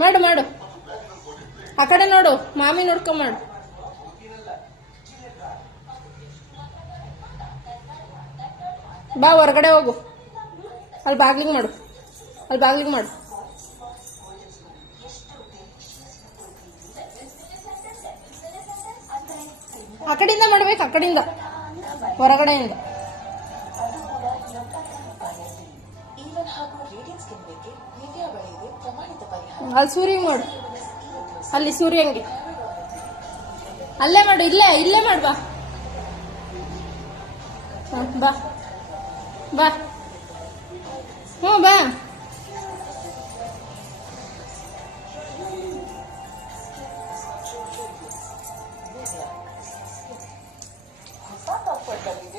ಮಾಡು ಮಾಡು, ಆ ಕಡೆ ನೋಡು, ಮಾಮಿ ನೋಡ್ಕೊಂಡ್ ಮಾಡು. ಬಾ ಹೊರಗಡೆ ಹೋಗು, ಅಲ್ಲಿ ಬಾಗ್ಲಿಂಗ್ ಮಾಡು, ಅಲ್ಲಿ ಬಾಗ್ಲಿಂಗ್ ಮಾಡು. ಆ ಕಡೆಯಿಂದ ಮಾಡ್ಬೇಕು, ಆ ಕಡೆಯಿಂದ, ಹೊರಗಡೆಯಿಂದ. ಅಲ್ಲಿ ಸೂರ್ಯಂಗ್ ಮಾಡು, ಅಲ್ಲಿ ಸೂರ್ಯಂಗೆ ಅಲ್ಲೇ ಮಾಡು, ಇಲ್ಲೇ ಇಲ್ಲೇ ಮಾಡು. ಬಾ ಬಾ ಬಾ, ಹ್ಞೂ ಬಾ.